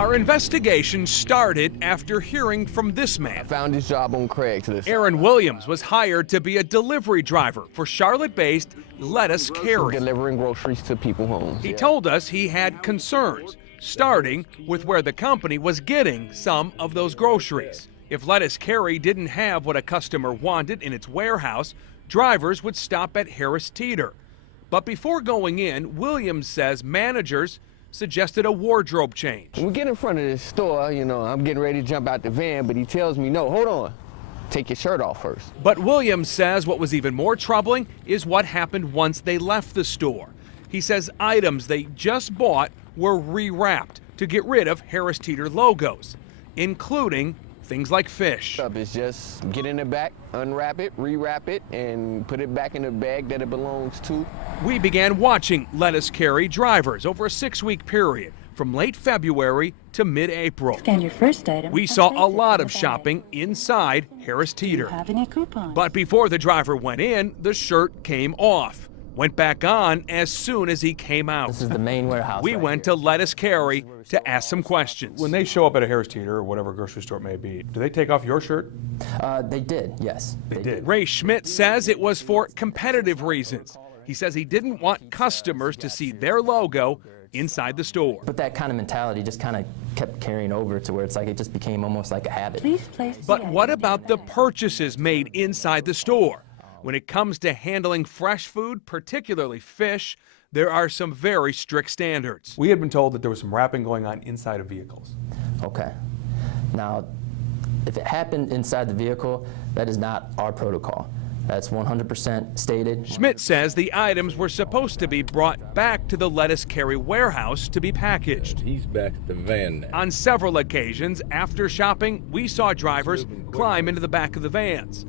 Our investigation started after hearing from this man. I found this job on Craigslist. Aaron Williams was hired to be a delivery driver for Charlotte-based Lettuce Carry. Delivering groceries to people's homes. He told us he had concerns, starting with where the company was getting some of those groceries. If Lettuce Carry didn't have what a customer wanted in its warehouse, drivers would stop at Harris Teeter. But before going in, Williams says managers suggested a wardrobe change. When we get in front of this store, I'm getting ready to jump out the van, but he tells me, no, hold on, take your shirt off first. But Williams says what was even more troubling is what happened once they left the store. He says items they just bought were rewrapped to get rid of Harris Teeter logos, including things like fish. It's just get in the back, unwrap it, rewrap it, and put it back in the bag that it belongs to. We began watching Lettuce Carry drivers over a 6-week period from late February to mid-April. Scan your first item. We saw a lot of shopping inside Harris Teeter. Do you have any coupons? But before the driver went in, the shirt came off. Went back on as soon as he came out. This is the main warehouse. We went to Lettuce Carry to ask some questions. When they show up at a Harris Teeter or whatever grocery store it may be, do they take off your shirt? They did, yes. They did. Ray Schmidt says it was for competitive reasons. He says he didn't want customers to see their logo inside the store. But that kind of mentality just kind of kept carrying over to where it's like it just became almost like a habit. Please place the But what item about the purchases made inside the store? When it comes to handling fresh food, particularly fish, there are some very strict standards. We had been told that there was some wrapping going on inside of vehicles. Okay. Now, if it happened inside the vehicle, that is not our protocol. That's 100% stated. Schmidt says the items were supposed to be brought back to the Lettuce Carry warehouse to be packaged. He's back at the van now. On several occasions, after shopping, we saw drivers climb into the back of the vans.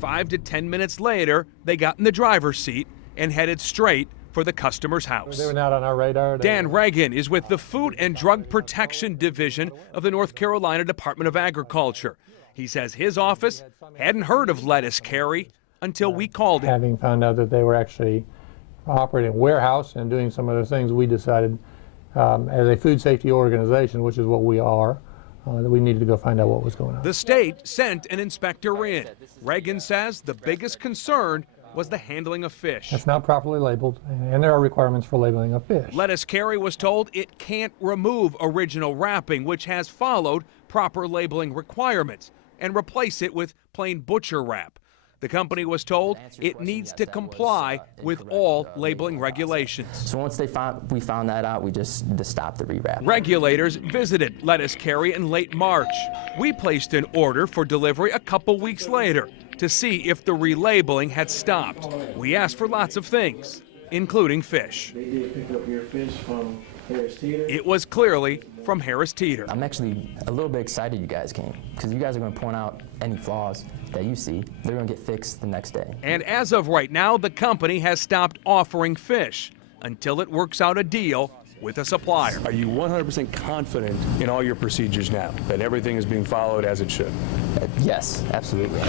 5 to 10 minutes later, they got in the driver's seat and headed straight for the customer's house. They were not on our radar. Dan Reagan is with the Food and Drug Protection Division of the North Carolina Department of Agriculture. He says his office hadn't heard of Lettuce Carry until we called him. Having found out that they were actually operating a warehouse and doing some other things, we decided as a food safety organization, which is what we are, that we needed to go find out what was going on. The state sent an inspector in. Reagan says the biggest concern was the handling of fish. It's not properly labeled, and there are requirements for labeling of fish. Lettuce Carry was told it can't remove original wrapping, which has followed proper labeling requirements, and replace it with plain butcher wrap. The company was told it needs to comply with all labeling regulations. So once we found that out, we just stopped the rewrap. Regulators visited Lettuce Carry in late March. We placed an order for delivery a couple weeks later to see if the relabeling had stopped. We asked for lots of things, including fish. They did pick up your fish from Harris Teeter. It was clearly from Harris Teeter. I'm actually a little bit excited you guys came, because you guys are going to point out any flaws that you see. They're going to get fixed the next day. And as of right now, the company has stopped offering fish until it works out a deal with a supplier. Are you 100% confident in all your procedures now, that everything is being followed as it should? Yes, absolutely.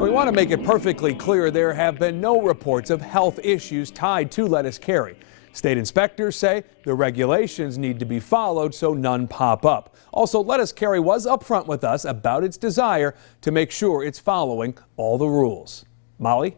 We want to make it perfectly clear there have been no reports of health issues tied to Lettuce Carry. State inspectors say the regulations need to be followed so none pop up. Also, Lettuce Carry was upfront with us about its desire to make sure it's following all the rules. Molly?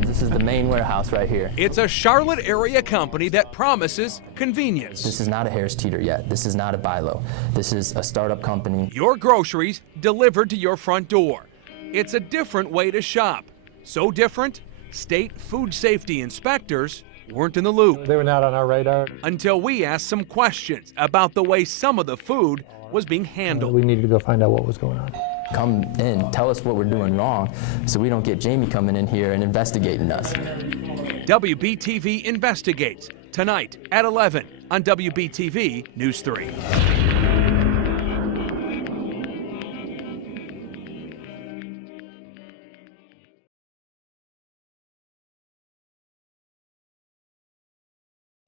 This is the main warehouse right here. It's a Charlotte area company that promises convenience. This is not a Harris Teeter yet. This is not a buy-low. This is a startup company. Your groceries delivered to your front door. It's a different way to shop. So different, state food safety inspectors weren't in the loop. They were not on our radar. Until we asked some questions about the way some of the food was being handled. We needed to go find out what was going on. Come in, tell us what we're doing wrong, so we don't get Jamie coming in here and investigating us. WBTV investigates tonight at 11 on WBTV News 3.